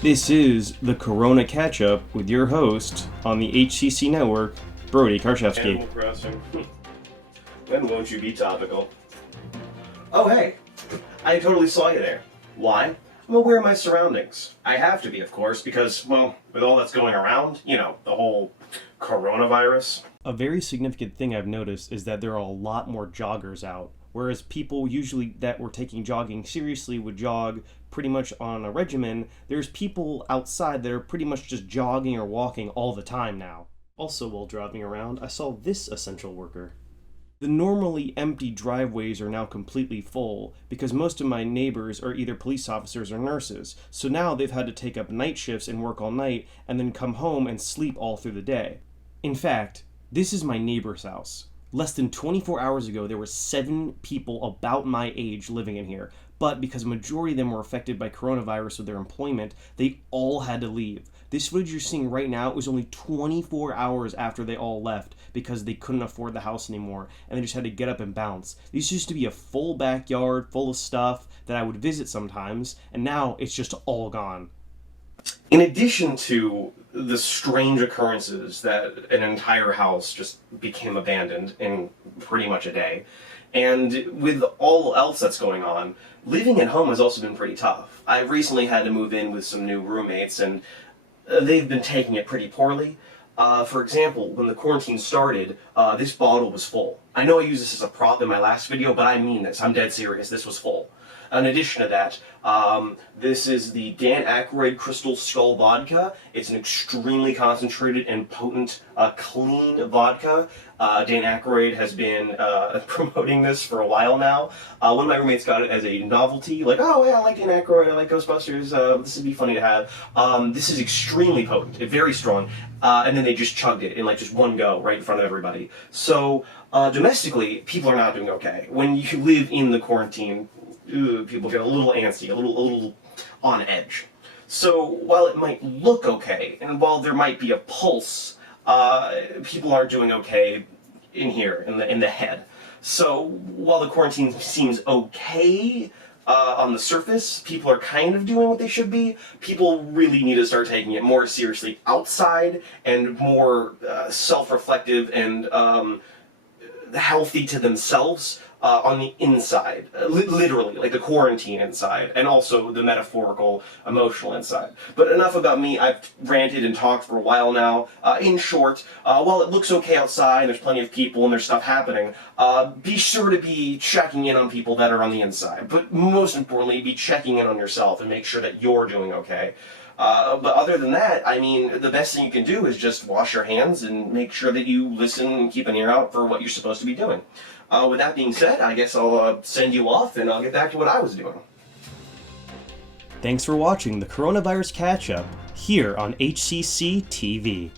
This is the Corona Catch-Up with your host on the HCC Network, Brody Karcewski. Animal Crossing. When won't you be topical? Oh hey, I totally saw you there. Why? I'm aware of my surroundings. I have to be, of course, because, well, with all that's going around, you know, the whole coronavirus. A very significant thing I've noticed is that there are a lot more joggers out, whereas people usually that were taking jogging seriously would jog pretty much on a regimen. There's people outside that are pretty much just jogging or walking all the time now. Also, while driving around, I saw this essential worker. The normally empty driveways are now completely full because most of my neighbors are either police officers or nurses, so now they've had to take up night shifts and work all night and then come home and sleep all through the day. In fact, this is my neighbor's house. Less than 24 hours ago, there were 7 people about my age living in here, but because a majority of them were affected by coronavirus with their employment, they all had to leave. This footage you're seeing right now was only 24 hours after they all left because they couldn't afford the house anymore, and they just had to get up and bounce. This used to be a full backyard full of stuff that I would visit sometimes, and now it's just all gone. In addition to the strange occurrences that an entire house just became abandoned in pretty much a day, and with all else that's going on, living at home has also been pretty tough. I've recently had to move in with some new roommates, and they've been taking it pretty poorly. For example, when the quarantine started, this bottle was full. I know I used this as a prop in my last video, but I mean this. I'm dead serious. This was full. In addition to that, this is the Dan Aykroyd Crystal Skull Vodka. It's an extremely concentrated and potent, clean vodka. Dan Aykroyd has been promoting this for a while now. One of my roommates got it as a novelty, like, oh yeah, I like Dan Aykroyd, I like Ghostbusters, this would be funny to have. This is extremely potent, very strong, and then they just chugged it in like just one go right in front of everybody. So domestically, people are not doing okay. When you live in the quarantine, people get a little antsy, a little on edge. So while it might look okay, and while there might be a pulse, people aren't doing okay in here, in the head. So while the quarantine seems okay on the surface, people are kind of doing what they should be. People really need to start taking it more seriously outside and more self-reflective and healthy to themselves on the inside, literally, like the quarantine inside, and also the metaphorical, emotional inside. But enough about me. I've ranted and talked for a while now. In short, while it looks okay outside, there's plenty of people and there's stuff happening, be sure to be checking in on people that are on the inside. But most importantly, be checking in on yourself and make sure that you're doing okay. But other than that, I mean, the best thing you can do is just wash your hands and make sure that you listen and keep an ear out for what you're supposed to be doing. With that being said, I guess I'll send you off and I'll get back to what I was doing. Thanks for watching the Coronavirus Catch-Up here on HCC TV.